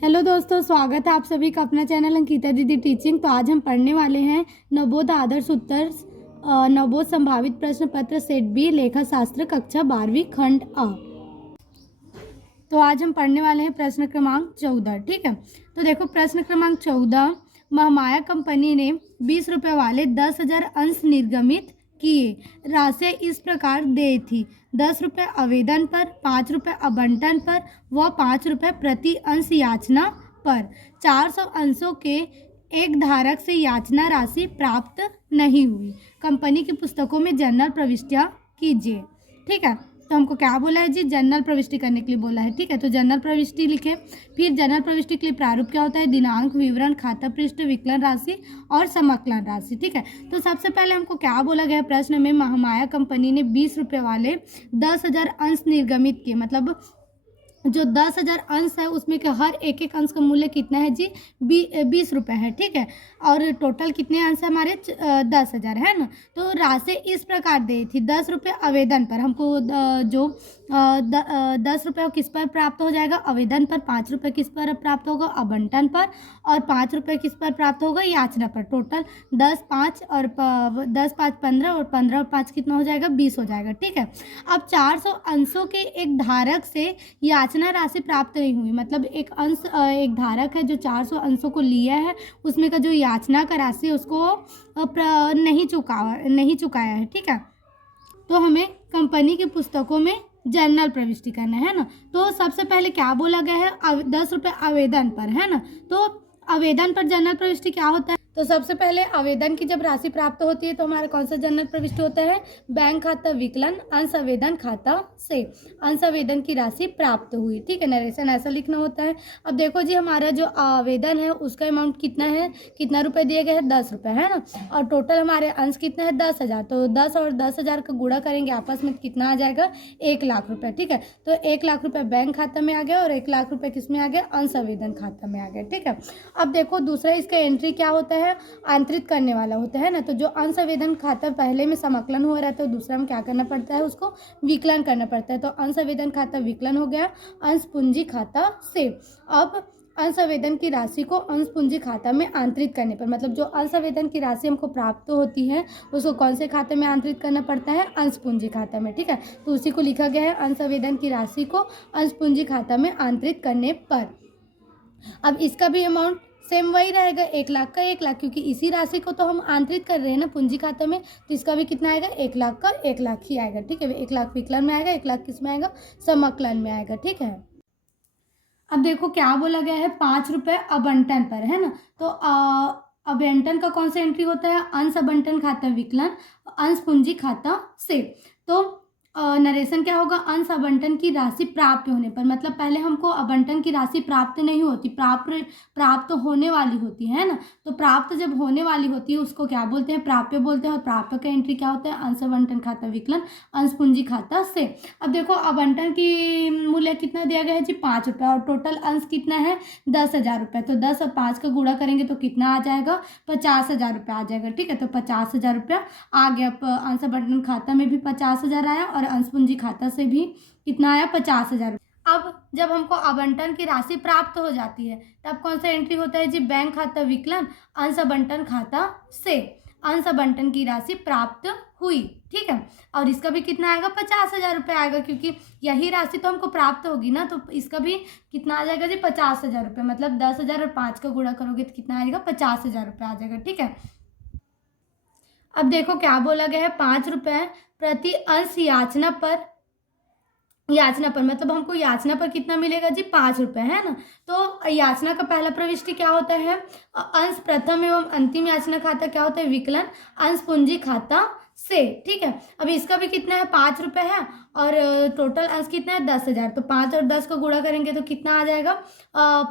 Hello दोस्तों, स्वागत है आप सभी का अपना चैनल अंकिता दीदी टीचिंग। तो आज हम पढ़ने वाले हैं नवोदय आदर्श उत्तर नवोदय संभावित प्रश्न पत्र सेट बी लेखा शास्त्र कक्षा 12वीं खंड अ। तो आज हम पढ़ने वाले हैं प्रश्न क्रमांक 14। ठीक है, तो देखो प्रश्न क्रमांक 14, महामाया कंपनी ने 20 रुपये वाले 10,000 अंश निर्गमित किए। राशि इस प्रकार दे थी: 10 रुपये आवेदन पर, 5 रुपये आवंटन पर व 5 रुपये प्रति अंश याचना पर। 400 अंशों के एक धारक से याचना राशि प्राप्त नहीं हुई। कंपनी की पुस्तकों में जनरल प्रविष्टियां कीजिए। ठीक है, तो हमको क्या बोला है जी? जनरल प्रविष्टि करने के लिए बोला है। ठीक है, तो जनरल प्रविष्टि लिखे। फिर जनरल प्रविष्टि के लिए प्रारूप क्या होता है? दिनांक, विवरण, खाता पृष्ठ, विकलन राशि और समाकलन राशि। ठीक है, तो सबसे पहले हमको क्या बोला गया प्रश्न में? महामाया कंपनी ने 20 रुपये वाले 10,000 अंश निर्गमित किए। मतलब जो 10,000 अंश है उसमें के हर एक एक अंश का मूल्य कितना है जी? 20 रुपये है। ठीक है, और टोटल कितने अंश है हमारे? 10,000 है ना। तो राशि इस प्रकार दी थी: 10 रुपये आवेदन पर। हमको जो 10 रुपये किस पर प्राप्त हो जाएगा? आवेदन पर। 5 रुपये किस पर प्राप्त होगा? आवंटन पर। और 5 रुपये किस पर प्राप्त होगा? याचना पर। टोटल 10, 5 और 10, 5, 15 और 15 और 5 कितना हो जाएगा? 20 हो जाएगा। ठीक है, अब 400 अंशों के एक धारक से याचना राशि प्राप्त नहीं हुई। मतलब एक अंश, एक धारक है जो 400 अंशों को लिया है, उसमें का जो याचना का राशि है उसको नहीं चुकाया है। ठीक है, तो हमें कंपनी की पुस्तकों में जनरल प्रविष्टि करना है ना। तो सबसे पहले क्या बोला गया है? 10 रुपये आवेदन पर, है ना। तो आवेदन पर जनरल प्रविष्टि क्या होता है? तो सबसे पहले आवेदन की जब राशि प्राप्त होती है तो हमारा कौन सा जनरल प्रविष्टि होता है? बैंक खाता विकलन अंश आवेदन खाता से अंश आवेदन की राशि प्राप्त हुई। ठीक है, नरेशन ऐसा लिखना होता है। अब देखो जी, हमारा जो आवेदन है उसका अमाउंट कितना है? कितना रुपए दिए गए हैं? 10 रुपये, है ना। और टोटल हमारे अंश कितना है? 10,000। तो 10 और 10,000 का गुणा करेंगे आपस में, कितना आ जाएगा? 1,00,000 रुपये। ठीक है, तो 1,00,000 रुपये बैंक खाता में आ गया और 1,00,000 रुपये किस में आ गया? अंश आवेदन खाता में आ गया। ठीक है, अब देखो दूसरा इसका एंट्री क्या होता है? आंतरित करने वाला होता है ना। तो जो अंश आवेदन खाता पहले में समाकलन हुआ रहता है, तो दूसरा में क्या करना पड़ता है? उसको विकलन करना पड़ता है। तो अंश आवेदन खाता विकलन हो गया अंश पूंजी खाता से। अब अंश आवेदन की राशि को अंश पूंजी खाता में आंतरित करने पर, मतलब जो अंश आवेदन की राशि हमको प्राप्त होती है उसको कौन से खाते में आंतरित करना पड़ता है? अंश पूंजी खाता में। ठीक है, तो उसी को लिखा गया है अंश आवेदन की राशि को अंश पूंजी खाता में आंतरित करने पर। अब इसका भी अमाउंट सेम वही रहेगा, 1,00,000 का 1,00,000, क्योंकि इसी राशि को तो हम आंतरित कर रहे हैं ना पूंजी खाता में। तो इसका भी कितना आएगा? 1,00,000 का 1,00,000 ही आएगा। ठीक है, 1,00,000 विकलन में आएगा, 1,00,000 किस में आएगा? समाकलन में आएगा। ठीक है, अब देखो क्या बोला गया है? 5 रुपये आवंटन पर, है ना। तो आवंटन का कौन सा एंट्री होता है? अंश आवंटन खाता विकलन अंश पूंजी खाता से। तो नरेशन क्या होगा? अंश आवंटन की राशि प्राप्त होने पर। मतलब पहले हमको आवंटन की राशि प्राप्त नहीं होती, प्राप्त होने वाली होती है ना। तो प्राप्त जब होने वाली होती है उसको क्या बोलते हैं? प्राप्य बोलते हैं। और प्राप्य का एंट्री क्या होता है? अंश आवंटन खाता विकलन अंश पूंजी खाता से। अब देखो आवंटन की मूल्य कितना दिया गया है जी? 5 रुपये। और टोटल अंश कितना है? 10,000 रुपये। तो 10 और 5 का गुणा करेंगे तो कितना आ जाएगा? 50,000 रुपये आ जाएगा। ठीक है, तो 50,000 रुपया आ गया। अंश आवंटन खाता में भी 50,000 आया और अंश पूंजी खाता से भी कितना आया? 50,000। अब जब हमको आवंटन की राशि प्राप्त हो जाती है तब कौन सा एंट्री होता है जी? बैंक खाता विकलन अंश आवंटन खाता से अंश आवंटन की राशि प्राप्त हुई। ठीक है, और इसका भी कितना आएगा? 50,000 रुपये आएगा, क्योंकि यही राशि तो हमको प्राप्त होगी ना। तो इसका भी कितना आ जाएगा जी? 50,000 रुपये। मतलब 10,000 और 5 का गुणा करोगे तो कितना आएगा? 50,000 रुपये आ जाएगा। ठीक है, अब देखो क्या बोला गया है? 5 रुपये प्रति अंश याचना पर। मतलब हमको याचना पर कितना मिलेगा जी? 5 रुपये, है ना। तो याचना का पहला प्रविष्टि क्या होता है? अंश प्रथम एवं अंतिम याचना खाता क्या होता है? विकलन अंश पूंजी खाता से। ठीक है, अब इसका भी कितना है? 5 रुपये है और टोटल अंश कितना है? 10,000। तो 5 और 10 को गुणा करेंगे तो कितना आ जाएगा?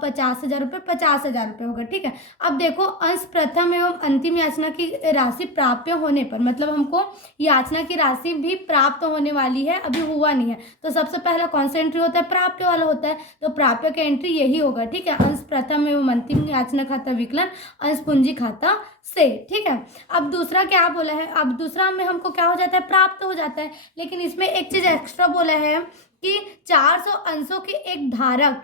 50,000 रुपये। 50,000 रुपये होगा। ठीक है, अब देखो अंश प्रथम एवं अंतिम याचना की राशि प्राप्य होने पर, मतलब हमको याचना की राशि भी प्राप्त होने वाली है, अभी हुआ नहीं है। तो सबसे पहला कौन सा एंट्री होता है? प्राप्य वाला होता है। तो प्राप्य का एंट्री यही होगा। ठीक है, अंश प्रथम एवं अंतिम याचना खाता विकलन अंश पूंजी खाता से। ठीक है, अब दूसरा क्या बोला है? अब दूसरा में हमको क्या हो जाता है? प्राप्त हो जाता है। लेकिन इसमें एक चीज एक्स्ट्रा बोला है कि 400 अंशों के एक धारक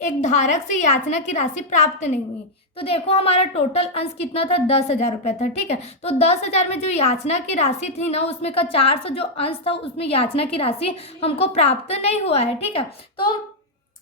एक धारक से याचना की राशि प्राप्त नहीं हुई। तो देखो हमारा टोटल अंश कितना था, 10,000 रुपया था। ठीक है, तो 10,000 में जो याचना की राशि थी ना, उसमें का 400 जो अंश था उसमें याचना की राशि हमको प्राप्त नहीं हुआ है। ठीक है, तो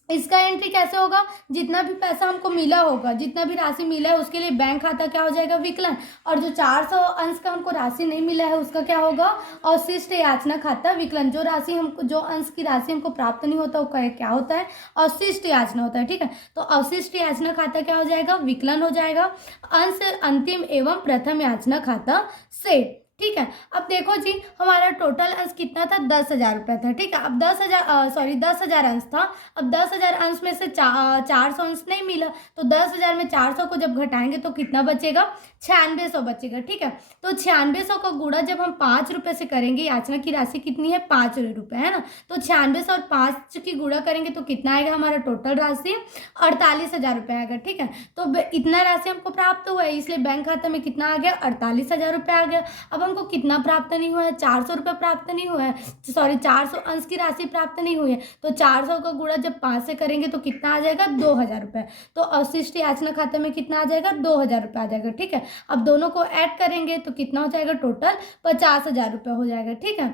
इसका एंट्री कैसे होगा, जितना भी पैसा हमको मिला होगा, जितना भी राशि मिला है उसके लिए बैंक खाता क्या हो जाएगा, विकलन। और जो 400 अंश का हमको राशि नहीं मिला है उसका क्या होगा, अवशिष्ट याचना खाता विकलन। जो राशि हमको, जो अंश की राशि हमको प्राप्त नहीं होता वो क्या होता है, अवशिष्ट याचना होता है। ठीक है, तो अवशिष्ट याचना खाता क्या हो जाएगा, विकलन हो जाएगा अंश अंतिम एवं प्रथम याचना खाता से। ठीक है, अब देखो जी हमारा टोटल अंश कितना था, 10,000 रुपया था। ठीक है, अब 10,000 अंश था। अब 10,000 अंश में से 400 अंश नहीं मिला, तो 10,000 में 400 को जब घटाएंगे तो कितना बचेगा, 9600 बचेगा। ठीक है, तो 9600 का गुणा जब हम 5 रुपये से करेंगे, याचना की राशि कितनी है, 5 रुपये है ना, तो 9600 और 5 की गुणा करेंगे तो कितना आएगा, हमारा टोटल राशि 48,000 रुपये आएगा। ठीक है, तो इतना राशि हमको प्राप्त हुआ है, इसलिए बैंक खाता में कितना आ गया, 48,000 रुपये आ गया। अब हमको कितना प्राप्त नहीं हुआ है, 400 रुपये प्राप्त नहीं हुआ है, सॉरी 400 अंश की राशि प्राप्त नहीं हुई है, तो 400 का गुणा जब 5 से करेंगे तो कितना आ जाएगा, 2,000 रुपये। तो अवशिष्ट याचना खाते में कितना आ जाएगा, 2,000 रुपये आ जाएगा। ठीक है, अब दोनों को ऐड करेंगे तो कितना हो जाएगा, टोटल 50,000 रुपये हो जाएगा। ठीक है,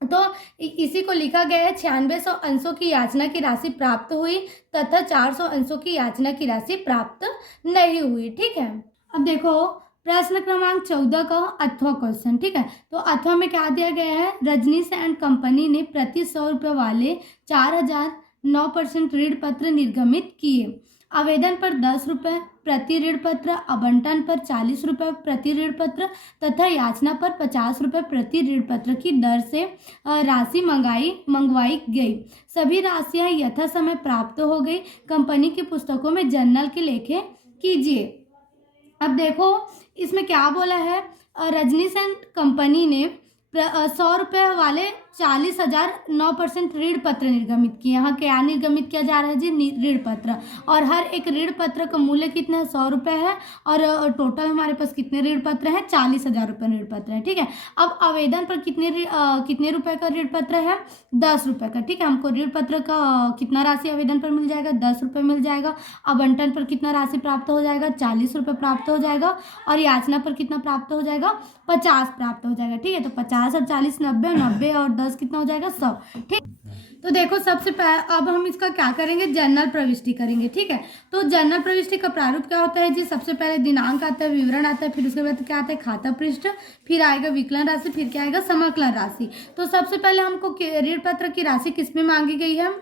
तो इसी को लिखा गया है 9600 अंशों की याचना की राशि प्राप्त हुई तथा 400 अंशों की याचना की राशि प्राप्त नहीं हुई। ठीक है, अब देखो प्रश्न क्रमांक 14 का अथवा क्वेश्चन। ठीक है, तो अथवा में क्या दिया गया है, रजनीश एंड कंपनी ने प्रति 100 रुपये वाले 4,009% ऋण पत्र निर्गमित किए। आवेदन पर 10 रुपये प्रति ऋण पत्र, आवंटन पर 40 रुपये प्रति ऋण पत्र तथा याचना पर 50 रुपये प्रति ऋण पत्र की दर से राशि मंगवाई गई। सभी राशियां यथा समय प्राप्त हो गई। कंपनी की पुस्तकों में जर्नल के लेखे कीजिए। अब देखो इसमें क्या बोला है, रजनीश एंड कंपनी ने 100 रुपये वाले 40,009% ऋण पत्र निर्गमित किए। यहाँ क्या निर्गमित किया जा रहा है जी, ऋण पत्र। और हर एक ऋण पत्र का मूल्य कितना है, 100 रुपये है। और टोटल हमारे पास कितने ऋण पत्र हैं, 40,000 रुपये ऋण पत्र है। ठीक है, अब आवेदन पर कितने रुपए का ऋण पत्र है, 10 रुपये का। ठीक है, हमको ऋण पत्र का कितना राशि आवेदन पर मिल जाएगा, 10 रुपये मिल जाएगा। आवंटन पर कितना राशि प्राप्त हो जाएगा, 40 रुपये प्राप्त हो जाएगा। और याचना पर कितना प्राप्त हो जाएगा, 50 प्राप्त हो जाएगा। ठीक है, तो 50 और 40 90, 90 और 10 कितना हो जाएगा, 100। ठीक, तो देखो सबसे पहले अब हम इसका क्या करेंगे, जर्नल प्रविष्टि करेंगे। ठीक है, तो जर्नल प्रविष्टि का प्रारूप क्या होता है जी, सबसे पहले दिनांक आता है, विवरण आता है, फिर उसके बाद क्या आता है, खाता पृष्ठ, फिर आएगा विकलन राशि, फिर क्या आएगा, समाकलन राशि। तो सबसे पहले हमको ऋण पत्र की राशि किस में मांगी गई है,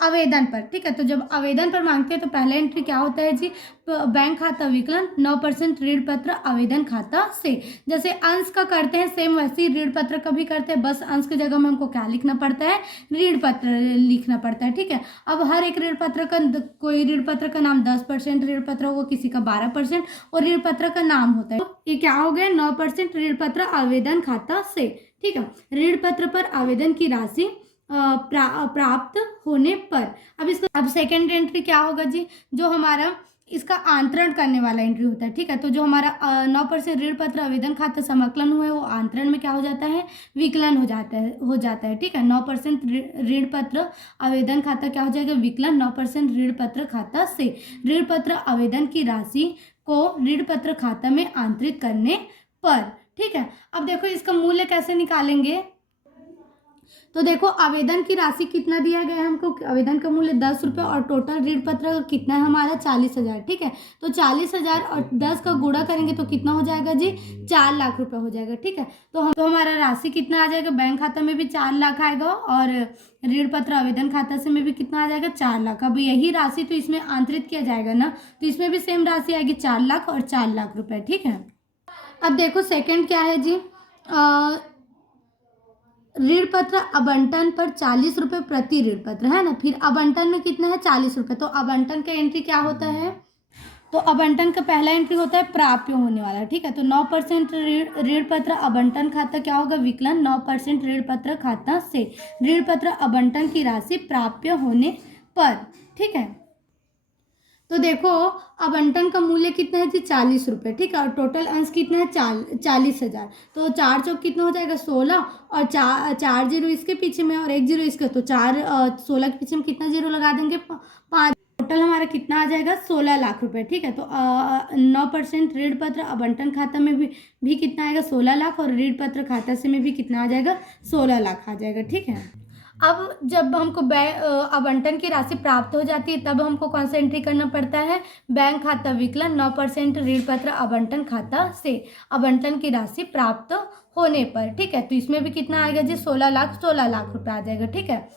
आवेदन पर। ठीक है, तो जब आवेदन पर मांगते हैं तो पहला एंट्री क्या होता है जी, बैंक खाता विकलन 9% ऋण पत्र आवेदन खाता से। जैसे अंश का करते हैं सेम वैसे ऋण पत्र का भी करते हैं, बस अंश की जगह में हमको क्या लिखना पड़ता है, ऋण पत्र लिखना पड़ता है। ठीक है, अब हर एक ऋण पत्र का, कोई ऋण पत्र का नाम 10% ऋण पत्र होगा, किसी का 12% और ऋण पत्र का नाम होता है। तो ये क्या हो गया, 9% ऋण पत्र आवेदन खाता से। ठीक है, ऋण पत्र पर आवेदन की राशि प्राप्त होने पर। अब सेकेंड एंट्री क्या होगा जी, जो हमारा इसका आंतरण करने वाला एंट्री होता है। ठीक है, तो जो हमारा 9% ऋण पत्र आवेदन खाता समाकलन हुआ है वो आंतरण में क्या हो जाता है, विकलन हो जाता है। ठीक है, 9% ऋण पत्र आवेदन खाता क्या हो जाएगा, विकलन 9% ऋण पत्र खाता से। ऋण पत्र आवेदन की राशि को ऋण पत्र खाता में आंतरित करने पर। ठीक है, अब देखो इसका मूल्य कैसे निकालेंगे, तो देखो आवेदन की राशि कितना दिया गया है हमको, आवेदन का मूल्य 10 रुपये और टोटल ऋण पत्र कितना है हमारा, 40,000। ठीक है, तो 40,000 और 10 का गुणा करेंगे तो कितना हो जाएगा जी, 4 लाख रुपए हो जाएगा। ठीक है, तो हमारा राशि कितना आ जाएगा, बैंक खाता में भी 4 लाख आएगा और ऋण पत्र आवेदन खाता से में भी कितना आ जाएगा, 4 लाख। अब यही राशि तो इसमें आंतरित किया जाएगा ना, तो इसमें भी सेम राशि आएगी, 4 लाख और 4 लाख रुपए। ठीक है, अब देखो सेकेंड क्या है जी, ऋण पत्र आवंटन पर 40 रुपये प्रति ऋण पत्र है ना, फिर आवंटन में कितना है, 40 रुपये। तो आवंटन का एंट्री क्या होता है, तो आवंटन का पहला एंट्री होता है प्राप्य होने वाला। ठीक है, तो 9% ऋण पत्र आवंटन खाता क्या होगा, विकलन 9% ऋण पत्र खाता से। ऋण पत्र आवंटन की राशि प्राप्य होने पर। ठीक है, तो देखो आवंटन का मूल्य कितना है जी, 40 रुपये। ठीक है, और टोटल अंश कितना है, 40,000। तो 4 चौक कितना हो जाएगा, 16 और 4 जीरो इसके पीछे में और 1 जीरो इसके, तो 16 के पीछे में कितना जीरो लगा देंगे, 5। टोटल हमारा कितना आ जाएगा 16 लाख रुपए। ठीक है, तो 9% ऋण पत्र आवंटन खाता में भी कितना आएगा 16 लाख, और ऋण पत्र खाता से में भी कितना आ जाएगा 16 लाख आ जाएगा। ठीक है, अब जब हमको आवंटन की राशि प्राप्त हो जाती है तब हमको कौन सा एंट्री करना पड़ता है, बैंक खाता विकलन 9% ऋण पत्र आवंटन खाता से आवंटन की राशि प्राप्त होने पर। ठीक है, तो इसमें भी कितना आएगा जी 16 लाख रुपए आ जाएगा। ठीक है,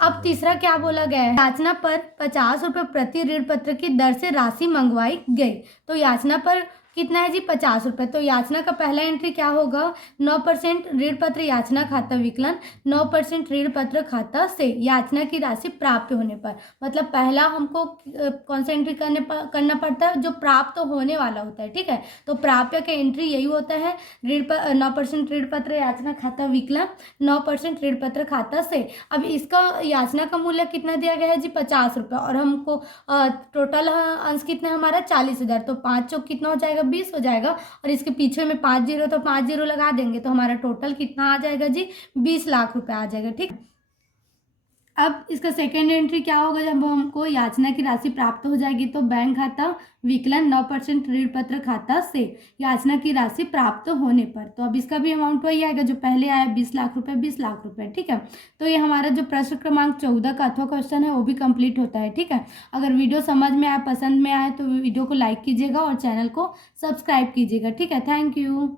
अब तीसरा क्या बोला गया है, याचना पर 50 रुपये प्रति ऋण पत्र की दर से राशि मंगवाई गई। तो याचना पर कितना है जी 50 रुपये। तो याचना का पहला एंट्री क्या होगा, 9% ऋण पत्र याचना खाता विकलन 9% ऋण पत्र खाता से याचना की राशि प्राप्त होने पर। मतलब पहला हमको कौन सा एंट्री करना पड़ता है, जो प्राप्त होने वाला होता है। ठीक है, तो प्राप्य का एंट्री यही होता है, 9% ऋण पत्र याचना खाता विकलन 9% ऋण पत्र खाता से। अब इसका याचना का मूल्य कितना दिया गया है जी 50 रुपये, और हमको टोटल अंश कितना है हमारा 40,000। तो 5 चौक कितना हो जाएगा 20 हो जाएगा, और इसके पीछे में 5 जीरो, तो 5 जीरो लगा देंगे तो हमारा टोटल कितना आ जाएगा जी 20 लाख रुपए आ जाएगा। ठीक, अब इसका सेकेंड एंट्री क्या होगा, जब हमको याचना की राशि प्राप्त हो जाएगी तो बैंक खाता विकलन 9% ऋण पत्र खाता से याचना की राशि प्राप्त होने पर। तो अब इसका भी अमाउंट वही आएगा जो पहले आया 20 लाख रुपए 20 लाख रुपए। ठीक है, तो ये हमारा जो प्रश्न क्रमांक 14 का अथवा क्वेश्चन है वो भी कंप्लीट होता है। ठीक है, अगर वीडियो समझ में आए, पसंद में आए तो वीडियो को लाइक कीजिएगा और चैनल को सब्सक्राइब कीजिएगा। ठीक है, थैंक यू।